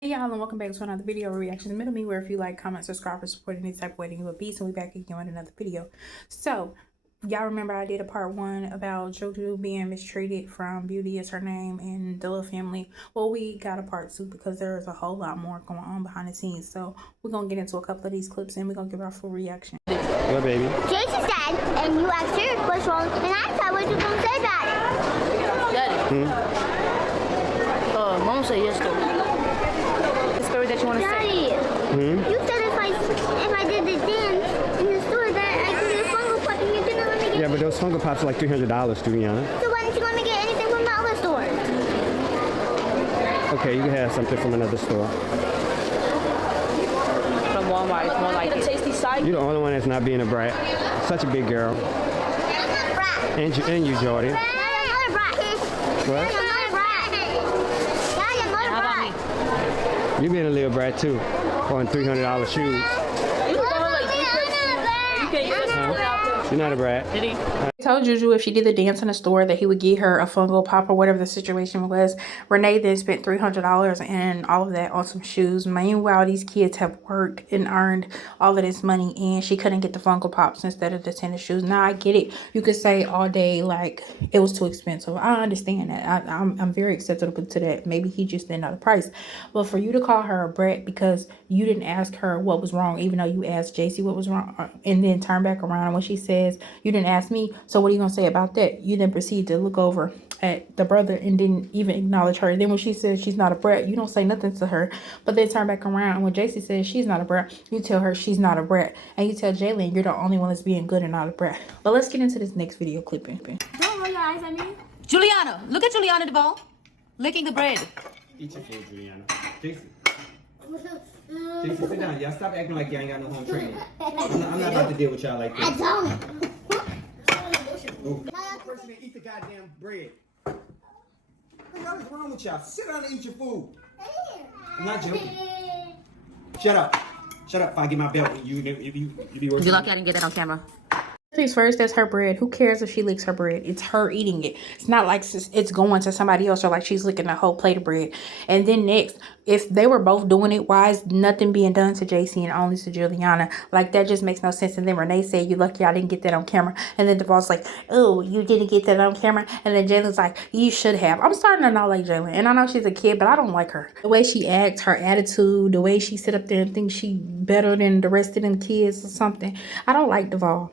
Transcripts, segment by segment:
Hey y'all, and welcome back to another video of ReactionsMiddleMe, where if you like, comment, subscribe, or support any type of way, then you will be. So we back again with another video. So y'all remember I did a part 1 about Juju being mistreated from Beauty Is Her Name and the little family. Well, we got a part 2 because there is a whole lot more going on behind the scenes. So we're gonna get into a couple of these clips and we're gonna give our full reaction. What, baby? Jacey's dead, and you asked her what's wrong, and I said what you gonna say about it. Daddy. Mom said yes though. The story that you want to say. Daddy, you said if I did the dance in the store that I could get a Funko Pop, and you didn't let me get. Yeah, but those Funko Pops are like $300, Juliana. So why didn't you let me get anything from the other store? Okay, you can have something from another store. From Walmart, it's more like a tasty side. You're the only one that's not being a brat. Such a big girl. I'm not a brat. And you, Jordan. Daddy, I'm not a brat. What? Daddy, I'm not a brat. Daddy, I'm not a brat. You being a little brat too, on $300 shoes. You're not a brat. Did he? I told Juju if she did the dance in the store that he would get her a Funko Pop or whatever the situation was. Renee then spent $300 and all of that on some shoes. Meanwhile, these kids have worked and earned all of this money and she couldn't get the Funko Pops instead of the tennis shoes. Now I get it. You could say all day like it was too expensive. I understand that. I'm very acceptable to that. Maybe he just didn't know the price. But for you to call her a brat because you didn't ask her what was wrong, even though you asked Jacey what was wrong, and then turn back around when she says you didn't ask me, so what are you gonna say about that? You then proceed to look over at the brother and didn't even acknowledge her. And then when she says she's not a brat, you don't say nothing to her, but then turn back around and when Jacey says she's not a brat, you tell her she's not a brat, and you tell Jaelyn you're the only one that's being good and not a brat. But let's get into this next video clipping. Don't roll your eyes at me. Juliana, look at Juliana.Devall licking the bread. Eat your food, Juliana. Jacey, sit down. Y'all stop acting like y'all ain't got no home training. I'm not about to deal with y'all like this. I don't. Person that eat the goddamn bread. What the hell is wrong with y'all? Sit down and eat your food. I'm not joking. Shut up. Shut up if I get my belt. If you be working. You're lucky I didn't get that on camera. Things first, that's her bread. Who cares if she licks her bread? It's her eating it. It's not like it's going to somebody else or like she's licking a whole plate of bread. And then next, if they were both doing it, why is nothing being done to Jacey and only to Juliana? Like, that just makes no sense. And then Renee said, you're lucky I didn't get that on camera. And then Devall's like, oh, you didn't get that on camera? And then Jalen's like, you should have. I'm starting to not like Jaelyn. And I know she's a kid, but I don't like her. The way she acts, her attitude, the way she sit up there and thinks she better than the rest of them kids or something. I don't like Devall.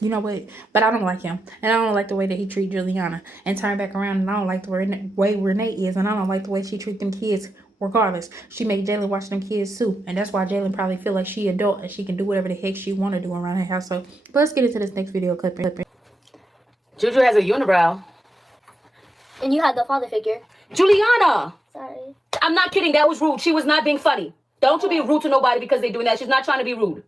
You know what? But I don't like him. And I don't like the way that he treats Juliana. And turn back around, and I don't like the way Renee is. And I don't like the way she treats them kids regardless. She make Jaelyn watch them kids too. And that's why Jaelyn probably feel like she adult and she can do whatever the heck she want to do around her house. So let's get into this next video clipping. Juju has a unibrow. And you had the father figure. Juliana! Sorry. I'm not kidding. That was rude. She was not being funny. Don't you be rude to nobody because they're doing that. She's not trying to be rude.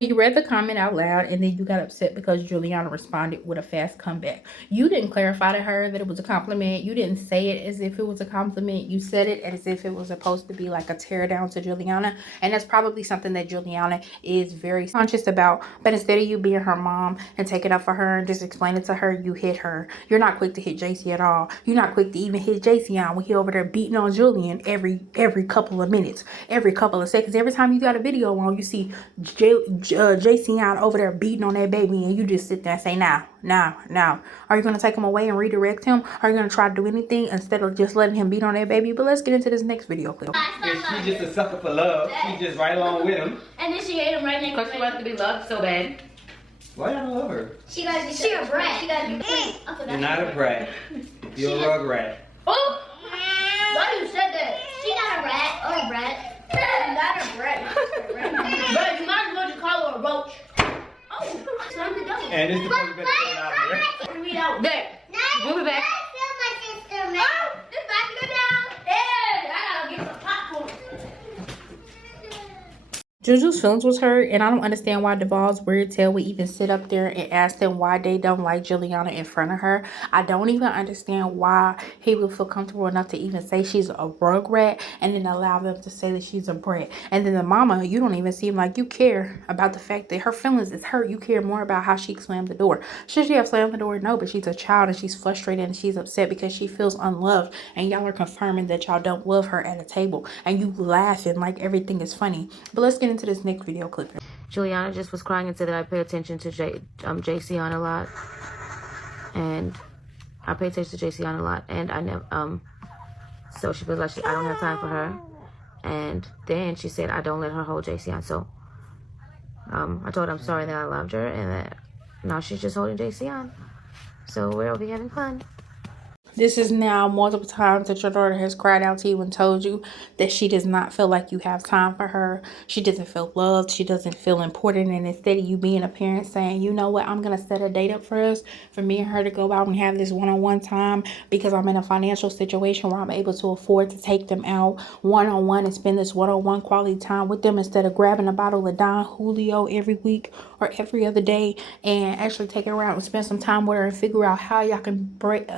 You read the comment out loud and then you got upset because Juliana responded with a fast comeback. You didn't clarify to her that it was a compliment. You didn't say it as if it was a compliment. You said it as if it was supposed to be like a tear down to Juliana. And that's probably something that Juliana is very conscious about. But instead of you being her mom and taking up for her and just explaining to her, you hit her. You're not quick to hit Jacey at all. You're not quick to even hit Jacey on when he over there beating on Julian every couple of minutes, every couple of seconds. Every time you got a video on, you see Jacey over there beating on that baby and you just sit there and say, now. Are you going to take him away and redirect him? Are you going to try to do anything instead of just letting him beat on that baby? But let's get into this next video clip. She's just a sucker for love. She's just right along with him. And then she ate him right next to Because she wants to be loved so bad. Why y'all don't love her? She a brat. She gotta be You're not a brat. You're a rug rat. Oh! Why you said that? She not a rat or a brat. She's not a brat. But you might as well just call her a roach. Oh, time to go. And this is the first better get out of here. Read out. There. We'll be back. Oh, this back to go down. Hey, I gotta get some popcorn. Juju's feelings was hurt, and I don't understand why Devall's weird tail would even sit up there and ask them why they don't like Juliana in front of her. I don't even understand why he would feel comfortable enough to even say she's a rugrat and then allow them to say that she's a brat. And then the mama, you don't even seem like you care about the fact that her feelings is hurt. You care more about how she slammed the door. Should she have slammed the door? No, but she's a child and she's frustrated and she's upset because she feels unloved. And y'all are confirming that y'all don't love her at a table. And you laughing like everything is funny. But let's get into this next video clip. Juliana just was crying and said that I pay attention to Jacey on a lot, and I pay attention to Jacey on a lot, and I never so she feels like I don't have time for her, and then she said I don't let her hold Jacey on. So I told her I'm sorry that I loved her and that now she's just holding Jacey on. So we're over having fun. This is now multiple times that your daughter has cried out to you and told you that she does not feel like you have time for her. She doesn't feel loved. She doesn't feel important. And instead of you being a parent saying, you know what, I'm going to set a date up for us, for me and her to go out and have this one-on-one time because I'm in a financial situation where I'm able to afford to take them out one-on-one and spend this one-on-one quality time with them instead of grabbing a bottle of Don Julio every week or every other day and actually take her out and spend some time with her and figure out how y'all can break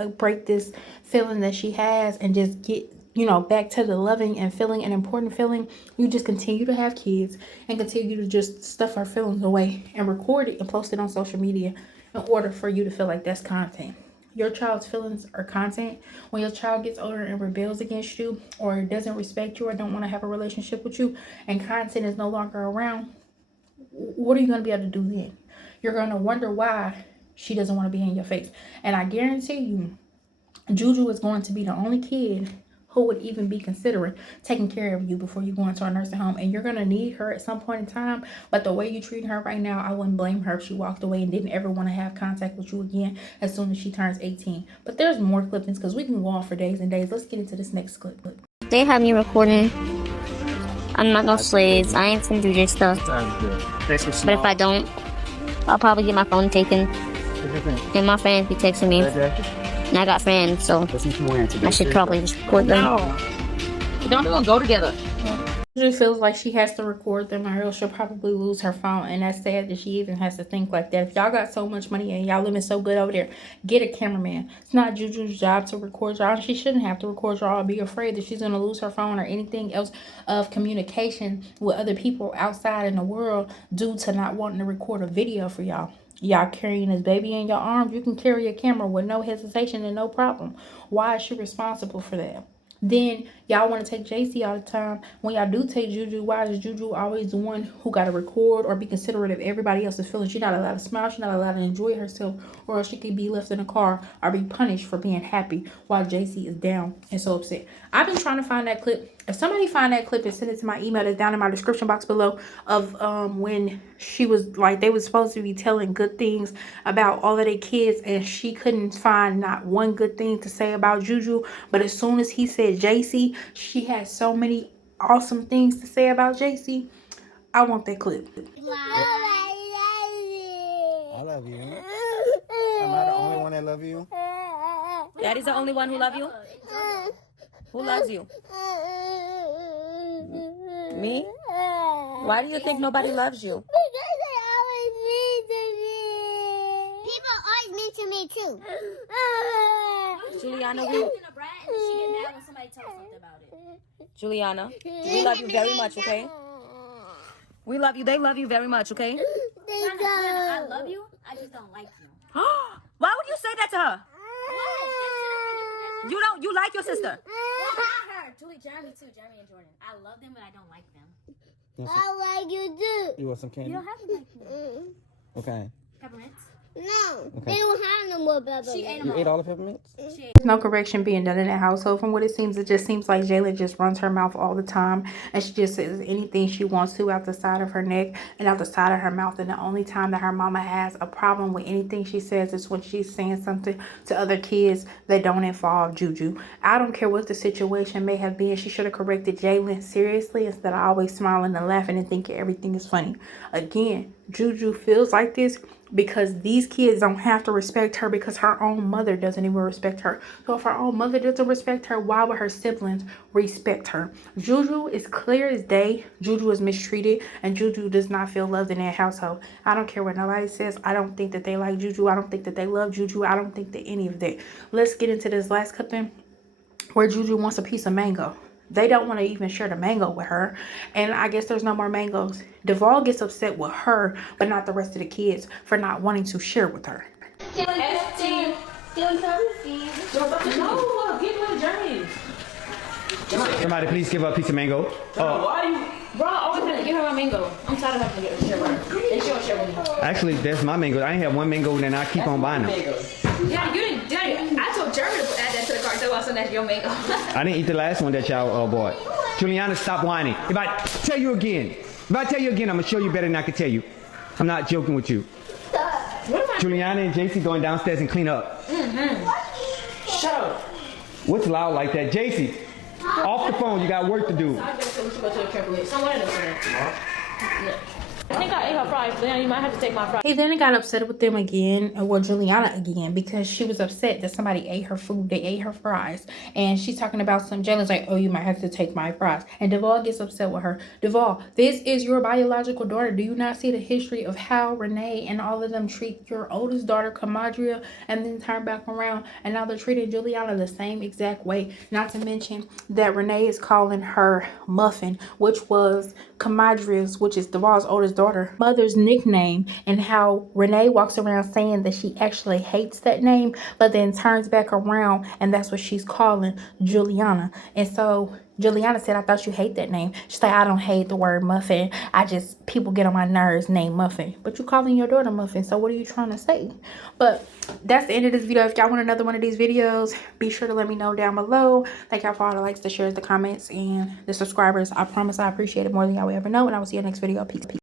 this feeling that she has and just get, you know, back to the loving and feeling an important feeling. You just continue to have kids and continue to just stuff our feelings away and record it and post it on social media in order for you to feel like that's content. Your child's feelings are content. When your child gets older and rebels against you or doesn't respect you or don't want to have a relationship with you and content is no longer around, what are you going to be able to do then? You're going to wonder why she doesn't want to be in your face. And I guarantee you, Juju is going to be the only kid who would even be considering taking care of you before you go into a nursing home. And you're going to need her at some point in time. But the way you treat her right now, I wouldn't blame her if she walked away and didn't ever want to have contact with you again as soon as she turns 18. But there's more clippings because we can go on for days and days. Let's get into this next clip. They have me recording. I'm not no slaves. I ain't finna do this stuff. But if I don't, I'll probably get my phone taken. And my friends be texting me. And I got friends, so I should probably just record them. No. Don't even go together. She feels like she has to record them or else she'll probably lose her phone. And that's sad that she even has to think like that. If y'all got so much money and y'all living so good over there, get a cameraman. It's not Juju's job to record y'all. She shouldn't have to record y'all or be afraid that she's going to lose her phone or anything else of communication with other people outside in the world due to not wanting to record a video for y'all. Y'all carrying this baby in your arms, you can carry a camera with no hesitation and no problem. Why is she responsible for that? Then y'all want to take Jacey all the time. When y'all do take Juju, why is Juju always the one who got to record or be considerate of everybody else's feelings? She's not allowed to smile. She's not allowed to enjoy herself, or else she could be left in a car or be punished for being happy while Jacey is down and so upset. I've been trying to find that clip. If somebody find that clip and send it to my email that's down in my description box below of when she was like, they was supposed to be telling good things about all of their kids and she couldn't find not one good thing to say about Juju, but as soon as he said Jacey, she had so many awesome things to say about Jacey. I want that clip. I love you. Am I the only one that love you? Daddy's the only one who loves you? Who loves you? Me? Why do you think nobody loves you? Because they always mean to me. People always mean to me too. Juliana, She get mad when somebody tells something about it. Juliana, we love you very much, okay? We love you. They love you very much, okay? I love you. I just don't like you. Why would you say that to her? What? You don't. You like your sister. Well, not her. Jeremy too. Jeremy and Jordan. I love them, but I don't like them. I like you too. You want some candy? You don't have to like me. Okay. Peppermints? No. Okay. They don't have no more peppermints. She ate them You ate all the peppermints? There's no correction being done in that household. From what it just seems like Jaelyn just runs her mouth all the time and she just says anything she wants to out the side of her neck and out the side of her mouth. And the only time that her mama has a problem with anything she says is when she's saying something to other kids that don't involve Juju. I don't care what the situation may have been. She should have corrected Jaelyn seriously instead of always smiling and laughing and thinking everything is funny. Again, Juju feels like this because these kids don't have to respect her because her own mother doesn't even respect her. So if her own mother doesn't respect her, why would her siblings respect her? Juju is clear as day. Juju is mistreated and Juju does not feel loved in that household. I don't care what nobody says. I don't think that they like Juju. I don't think that they love Juju. I don't think that any of that. Let's get into this last clipping where Juju wants a piece of mango. They don't want to even share the mango with her. And I guess there's no more mangoes. Devall gets upset with her, but not the rest of the kids for not wanting to share with her. No, get rid of James. Somebody please give her a piece of mango. Why are you... Bro, I always have to give her my mango. I'm tired of having to get a share with her. And she don't share with me. Actually, that's my mango. I ain't have one mango and I keep on buying them. Yeah, you didn't. I told Jeremy to add that to the cart, so I said that's your mango. I didn't eat the last one that y'all bought. Juliana, stop whining. If I tell you again, I'm gonna show you better than I can tell you. I'm not joking with you. Juliana and Jacey going downstairs and clean up. Shut up. What's loud like that? Jacey, off the phone, you got work to do. I guess we should go to the trampoline. Someone in the corner. I think I ate her fries, but you might have to take my fries. He then got upset with them again, or Juliana again, because she was upset that somebody ate her food. They ate her fries. And she's talking about some. Jaelyn's like, oh, you might have to take my fries. And Devall gets upset with her. Devall, this is your biological daughter. Do you not see the history of how Renee and all of them treat your oldest daughter, Camadria, and then turn back around? And now they're treating Juliana the same exact way. Not to mention that Renee is calling her Muffin, which was Camadria's, which is Devall's oldest daughter, mother's nickname, and how Renee walks around saying that she actually hates that name, but then turns back around and that's what she's calling Juliana. And so Juliana said, I thought you hate that name. She's like, I don't hate the word Muffin. I just, people get on my nerves named Muffin. But you calling your daughter Muffin, so what are you trying to say? But that's the end of this video. If y'all want another one of these videos, be sure to let me know down below. Thank y'all for all the likes, the shares, the comments, and the subscribers. I promise I appreciate it more than y'all will ever know. And I will see you in the next video. Peace.